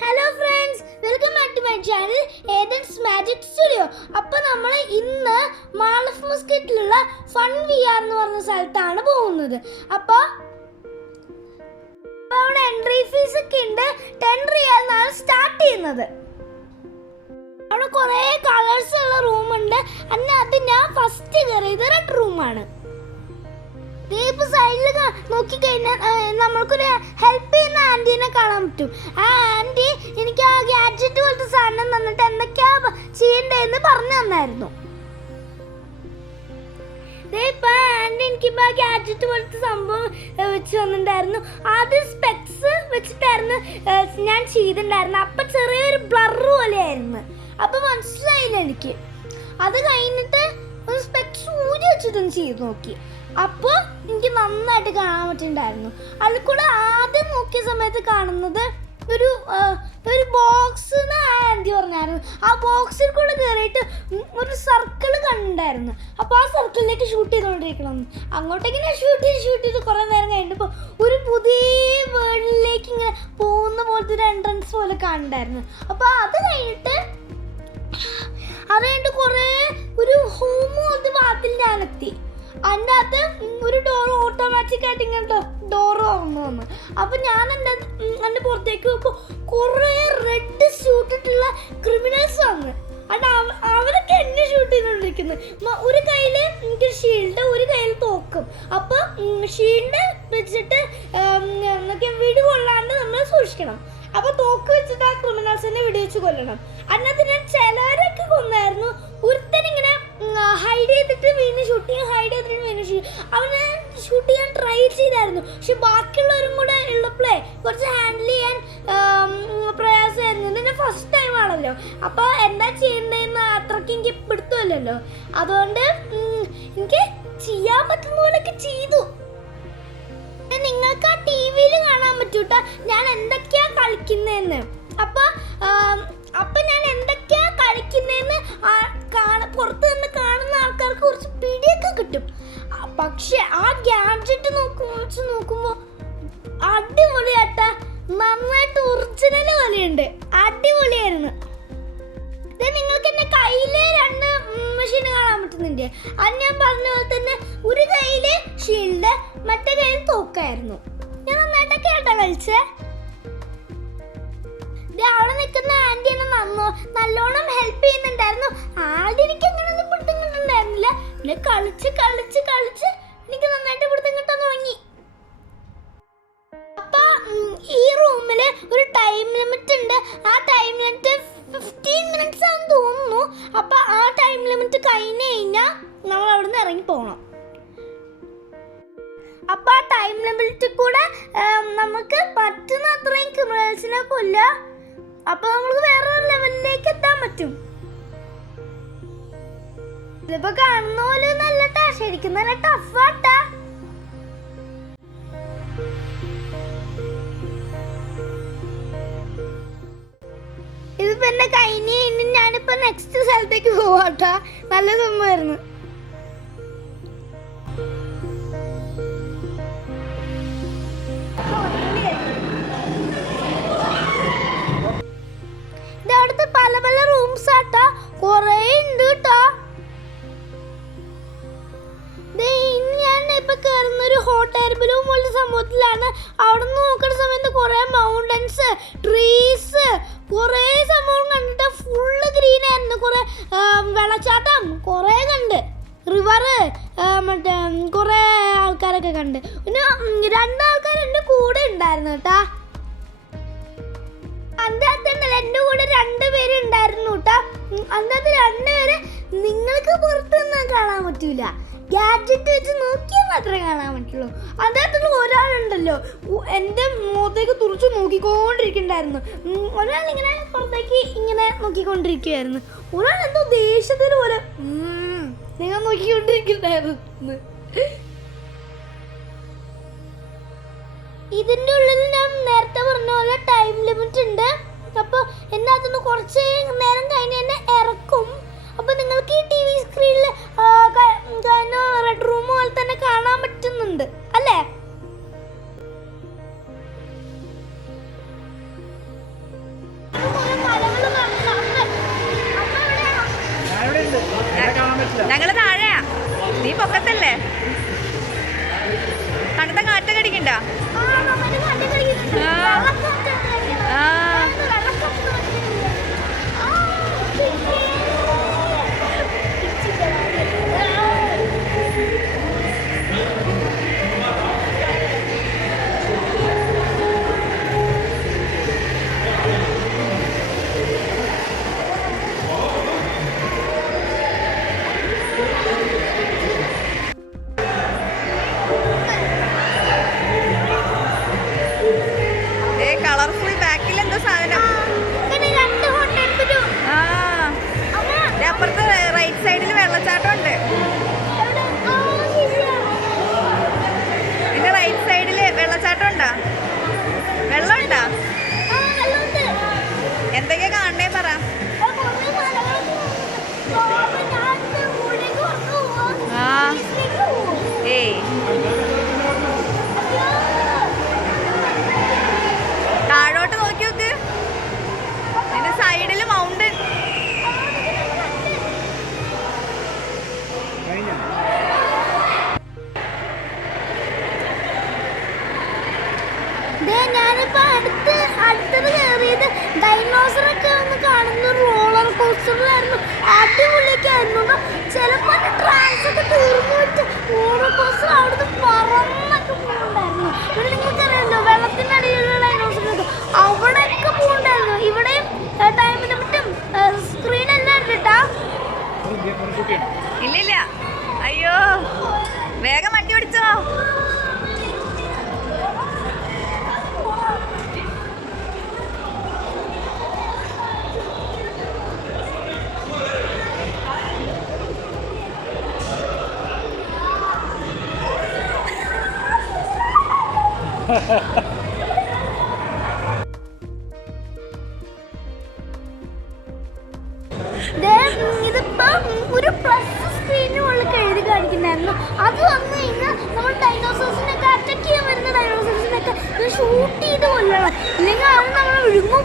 Hello friends, welcome back to my channel Athens magic studio. അപ്പോൾ നമ്മൾ ഇന്ന് mall of മസ്കറ്റിലുള്ള ഫൺ VR എന്ന് പറഞ്ഞ സ്ഥലത്താണ് പോകുന്നത്. അപ്പോൾ അവിടെ എൻട്രി ഫീസ് ഒക്കെ ഉണ്ട്. 10 റിയാലിനാണ് സ്റ്റാർട്ട് ചെയ്യുന്നത്. അവിടെ കുറേ കളേഴ്സ് ഉള്ള റൂമുണ്ട്. അതിനകത്ത് ഞാൻ ഫസ്റ്റ് കയറിയത് റെഡ് റൂമാണ്. ഇപ്പൊ സൈഡിൽ നോക്കിക്കഴിഞ്ഞാൽ നമ്മൾക്കൊരു ഹെൽപ്പ് ചെയ്യുന്ന ആൻറ്റീനെ കാണാൻ പറ്റും. ആ ആൻറ്റി എനിക്ക് ആ ഗാഡ്ജറ്റ് പോലത്തെ സാധനം തന്നിട്ട് എന്തൊക്കെയാ ചെയ്യണ്ടേന്ന് പറഞ്ഞു തന്നായിരുന്നു. ഇപ്പൊ ആൻറ്റി എനിക്ക് ആ ഗാഡ്ജറ്റ് പോലത്തെ സംഭവം വെച്ച് തന്നിട്ടുണ്ടായിരുന്നു. ആദ്യം സ്പെക്സ് വെച്ചിട്ടായിരുന്നു ഞാൻ ചെയ്തിട്ടുണ്ടായിരുന്നു. അപ്പൊ ചെറിയൊരു ബ്ലർ പോലെയായിരുന്നു. അപ്പൊ മനസ്സിലായില്ല എനിക്ക്. അത് കഴിഞ്ഞിട്ട് ഒരു സ്പെക്സ് ഊരി വെച്ചിട്ടൊന്ന് ചെയ്ത് നോക്കി. അപ്പോൾ എനിക്ക് നന്നായിട്ട് കാണാൻ പറ്റുന്നുണ്ടായിരുന്നു. അതിൽ കൂടെ ആദ്യം നോക്കിയ സമയത്ത് കാണുന്നത് ഒരു ബോക്സ് ആൻറ്റി പറഞ്ഞായിരുന്നു. ആ ബോക്സിൽ കൂടെ കയറിയിട്ട് ഒരു സർക്കിൾ കണ്ടിട്ടുണ്ടായിരുന്നു. അപ്പോൾ ആ സർക്കിളിലേക്ക് ഷൂട്ട് ചെയ്തുകൊണ്ടിരിക്കണം. അങ്ങോട്ടേക്ക് ഞാൻ ഷൂട്ട് ചെയ്ത് കുറേ നേരം കഴിഞ്ഞപ്പോൾ ഒരു പുതിയ വേൾഡിലേക്ക് ഇങ്ങനെ പോകുന്ന പോലത്തെ ഒരു എൻട്രൻസ് പോലെ കാണുന്നുണ്ടായിരുന്നു. അപ്പോൾ അത് കഴിഞ്ഞിട്ട് കുറേ ഒരു ഹോം പോലത്തെ ഭാഗത്തിൽ ഞാനെത്തി. അതിൻ്റെ അകത്ത് ഒരു ഡോർ ഓട്ടോമാറ്റിക് ആയിട്ട് ഇങ്ങനെ ഡോർ തുറന്നു വന്നു. അപ്പം ഞാൻ എൻ്റെ പുറത്തേക്ക് നോക്കുമ്പോൾ കുറേ റെഡ് സ്യൂട്ടിട്ടുള്ള ക്രിമിനൽസ് വന്ന്. അത് അവരൊക്കെ എന്നെ ഷൂട്ട് ചെയ്തുകൊണ്ടിരിക്കുന്നു. ഒരു കയ്യിൽ എനിക്ക് ഷീൽഡ്, ഒരു കയ്യിൽ തോക്കും. അപ്പം ഷീൽഡ് വെച്ചിട്ട് വെടി കൊള്ളാണ്ട് നമ്മൾ സൂക്ഷിക്കണം. അപ്പോൾ തോക്ക് വെച്ചിട്ട് ആ ക്രിമിനൽസിനെ വെടിവെച്ച് കൊല്ലണം. അതിനകത്ത് ഞാൻ ചിലരൊക്കെ കൊന്നായിരുന്നു. ഒരുത്തനിങ്ങനെ ഹൈഡ് ചെയ്തിട്ട് വീണ് ഷൂട്ട് ചെയ്യും, ഹൈഡ് ചെയ്തിട്ട് വീണ് അവനെ ഷൂട്ട് ചെയ്യാൻ ട്രൈ ചെയ്തായിരുന്നു. പക്ഷെ ബാക്കിയുള്ളവരും കൂടെ ഉള്ളപ്പോഴേ കുറച്ച് ഹാൻഡിൽ ചെയ്യാൻ പ്രയാസമായിരുന്നു. ഇതിൻ്റെ ഫസ്റ്റ് ടൈം ആണല്ലോ. അപ്പോൾ എന്താ ചെയ്യേണ്ടതെന്ന് അത്രയ്ക്ക് എനിക്ക് പിടുത്തമില്ലല്ലോ. അതുകൊണ്ട് എനിക്ക് ചെയ്യാൻ പറ്റുന്ന പോലെയൊക്കെ ചെയ്തു. നിങ്ങൾക്ക് ആ TV-യിൽ കാണാൻ പറ്റൂട്ടാ ഞാൻ എന്തൊക്കെയാ കളിക്കുന്നതെന്ന്. അപ്പൊ ഞാൻ എന്തൊക്കെയാ കളിക്കുന്നതെന്ന് പുറത്ത് നിന്ന് കാണുന്ന ആൾക്കാർക്ക് കുറച്ച് പിടിയൊക്കെ കിട്ടും. പക്ഷെ ആ ഗാഡ്ജറ്റ് നോക്കുമ്പോൾ അടിപൊളിയാട്ടാ, നന്നായിട്ട് ഒറിജിനൽ പോലെയുണ്ട്. അടിപൊളിയായിരുന്നു. നിങ്ങൾക്ക് എൻ്റെ കയ്യിലെ 2 മെഷീൻ കാണാൻ പറ്റുന്നുണ്ട്. അത് ഞാൻ പറഞ്ഞ പോലെ തന്നെ ഒരു കയ്യില് ഷീൽഡ്, മറ്റേ കയ്യിൽ തോക്കായിരുന്നു. ഞാൻ നന്നായിട്ടൊക്കെ ആയിട്ടാ കളിച്ചേ. അവിടെ നിൽക്കുന്ന ആൻറ്റി എന്നെ നല്ലോണം ഹെൽപ്പ് ചെയ്യുന്നുണ്ടായിരുന്നു. ആദ്യം എനിക്ക് അങ്ങനെ ഒന്നും പിടുത്തം കിട്ടുന്നുണ്ടായിരുന്നില്ല. പിന്നെ കളിച്ച് എനിക്ക് നന്നായിട്ട് പിടുത്തം കിട്ടാൻ തുടങ്ങി. അപ്പൊ ഈ റൂമില് ഒരു ടൈം ലിമിറ്റ് ഉണ്ട്. ആ ടൈം ലിമിറ്റ് 15 മിനിറ്റ്സ് ആണെന്ന് തോന്നുന്നു. അപ്പൊ ആ ടൈം ലിമിറ്റ് കഴിഞ്ഞ് കഴിഞ്ഞാൽ നമ്മൾ അവിടെ നിന്ന് ഇറങ്ങി പോകണം. അപ്പൊ ആ ടൈം ലിമിറ്റിൽ കൂടെ നമുക്ക് പറ്റുന്ന അത്രയും ക്രിമിനൽസിനെ കൊല്ലുക. അപ്പൊ നമുക്ക് വേറൊരു ലെവലിലേക്ക് എത്താൻ പറ്റും. ഇതിപ്പോ കാണുന്ന പോലെ നല്ല ശരിക്കും നല്ല ടഫാട്ടാ. ഇതിപ്പോ എന്റെ കഴിഞ്ഞ് ഞാനിപ്പോ നെക്സ്റ്റ് സ്ഥലത്തേക്ക് പോവാട്ടാ. നല്ല സംഭവമായിരുന്നു. ഇതവിടുത്തെ പല റൂംസ് ആട്ടാ, കൊറേ ഉണ്ട് കേട്ടാ. ഞാൻ ഇപ്പൊ കയറുന്ന ഒരു ഹോട്ട് എയർ ബലൂൺ പോലത്തെ സംഭവത്തിലാണ്. അവിടെ നിന്ന് നോക്കുന്ന സമയത്ത് കുറെ മൗണ്ടൻസ്, ട്രീസ്, കുറെ സംഭവം കണ്ടിട്ട് ഫുള്ള് ഗ്രീൻ ആയിരുന്നു. കുറെ വെള്ളച്ചാട്ടം കുറെ കണ്ട്, റിവറ്, മറ്റേ കുറെ ആൾക്കാരൊക്കെ കണ്ട്. പിന്നെ 2 ആൾക്കാർ എൻ്റെ കൂടെ ഉണ്ടായിരുന്നു കേട്ടാ. അതിനകത്തുണ്ടല്ലോ എൻ്റെ കൂടെ 2 പേര് ഉണ്ടായിരുന്നു കേട്ടാ. അതിനകത്ത് 2 പേര് നിങ്ങൾക്ക് പുറത്ത് നിന്നാൽ കാണാൻ പറ്റൂല. ഗാഡ്ജറ്റ് വെച്ച് നോക്കിയാൽ മാത്രമേ കാണാൻ പറ്റുള്ളൂ. അതിനകത്തുള്ള ഒരാളുണ്ടല്ലോ എൻ്റെ മുഖത്തേക്ക് തുറച്ച് നോക്കിക്കൊണ്ടിരിക്കണ്ടായിരുന്നു. ഒരാളിങ്ങനെ പുറത്തേക്ക് ഇങ്ങനെ നോക്കിക്കൊണ്ടിരിക്കുകയായിരുന്നു. ഒരാൾ എന്തോ ദേഷ്യത്തിന് പോലെ നിങ്ങൾ നോക്കിക്കൊണ്ടിരിക്കണ്ടായിരുന്നു. ഇതിൻ്റെ ഉള്ളിൽ ഞാൻ നേരത്തെ പറഞ്ഞ പോലെ ടൈം ലിമിറ്റ് ഉണ്ട്. അപ്പോൾ എന്നെ അതൊന്ന് കുറച്ച് നേരം കഴിഞ്ഞ് എന്നെ ഇറക്കും. അപ്പോൾ നിങ്ങൾക്ക് ഈ TV സ്ക്രീനിൽ റെഡ് റൂം പോലെ തന്നെ കാണാൻ പറ്റുന്നുണ്ട് അല്ലേ? ഞങ്ങള് താഴെയാ, നീ പൊക്കത്തല്ലേ? തണുത്ത കാറ്റൊക്കെ അടിക്കണ്ട? കളർഫുൾ ബാക്കിൽ എന്തോ സാധനം. അപ്പുറത്ത് റൈറ്റ് സൈഡിൽ വെള്ളച്ചാട്ടം ഉണ്ട്. ഇതിന്റെ റൈറ്റ് സൈഡില് വെള്ളച്ചാട്ടം ഉണ്ടാ? വെള്ളം ഉണ്ടാ? എന്തൊക്കെയാ കാണണേ പറ. ഏയ് താഴോട്ട് നോക്കി നോക്ക്, അതിന്റെ സൈഡില് മൗണ്ടൻ. ഞാനിപ്പോ അടുത്തത് കയറിയത് ഡൈനോസറൊക്കെ ഒന്ന് കാണുന്ന റോളർ കോസ്റ്ററിലായിരുന്നു. അടിപൊളിയൊക്കെ ആയിരുന്നു. ചിലപ്പോ ട്രാൻസ് ഒക്കെ തീർന്നിട്ട് റോളർ കോസ്റ്റർ അവിടുന്ന് പറന്നൊക്കെ പോകണ്ടായിരുന്നു. ഇവിടെ നിങ്ങൾക്കറിയാമല്ലോ വെള്ളത്തിനടിയിലുള്ള ഡൈനോസറൊക്കെ അവിടെയൊക്കെ പോകണ്ടായിരുന്നു. ഇവിടെയും ടൈം ലിമിറ്റും സ്ക്രീൻ എല്ലാം ഇട്ടാ. ഇല്ലില്ല, അയ്യോ വേഗം വണ്ടി ഓടിച്ചോ. ഇതിപ്പോ ഒരു പ്ലസ് സ്ക്രീനുകളിൽ എഴുതി കാണിക്കുന്നായിരുന്നു. അത് വന്നു കഴിഞ്ഞാൽ നമ്മൾ ഡൈനോസേഴ്സിനൊക്കെ അറ്റാക്ക് ചെയ്യാൻ വരുന്ന ഡൈനോസേഴ്സിനൊക്കെ ഷൂട്ട് ചെയ്ത് കൊല്ലണം, ഇല്ലെങ്കിൽ അത് നമ്മൾ വിഴുങ്ങും.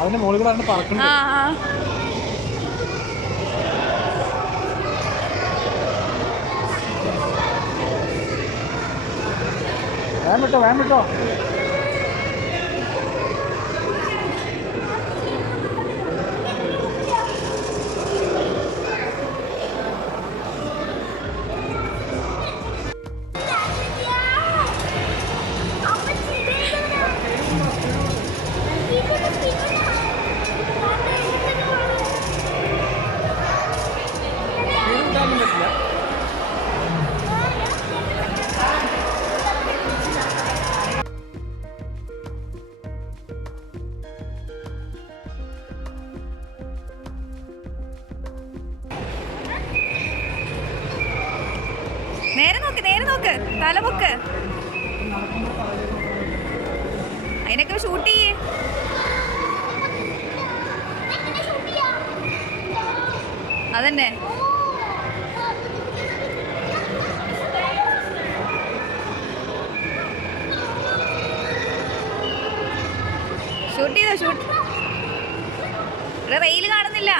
അതിന്റെ മുകളിൽ കൂടെ പറക്കുന്നത്. വേം വിട്ടോ. നേരെ നോക്ക് തലപൊക്ക്. അതിനൊക്കെ ഷൂട്ട് ചെയ്യേ. അതന്നെ ഷൂട്ട് ചെയ്തോ. ഇവിടെ റെയിൽ കാണുന്നില്ല.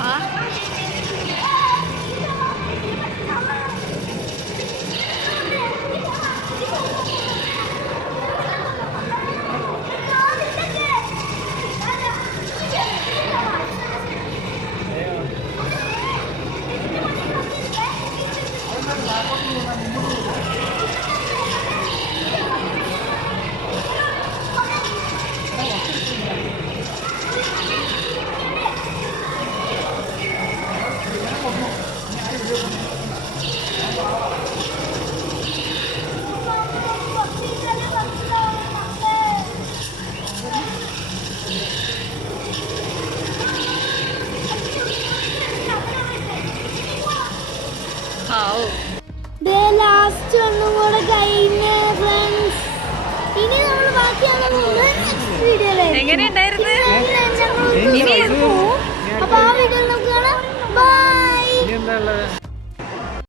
ആ ലാസ്റ്റ് ഒന്നും കൂടെ കഴിഞ്ഞ ഫ്രണ്ട്സ്. ഇനി നമ്മൾ ബാക്കിയാണ് നെക്സ്റ്റ് വീഡിയോയിലേക്ക്. എങ്ങനെയുണ്ടായിരുന്നു? ഞങ്ങൾ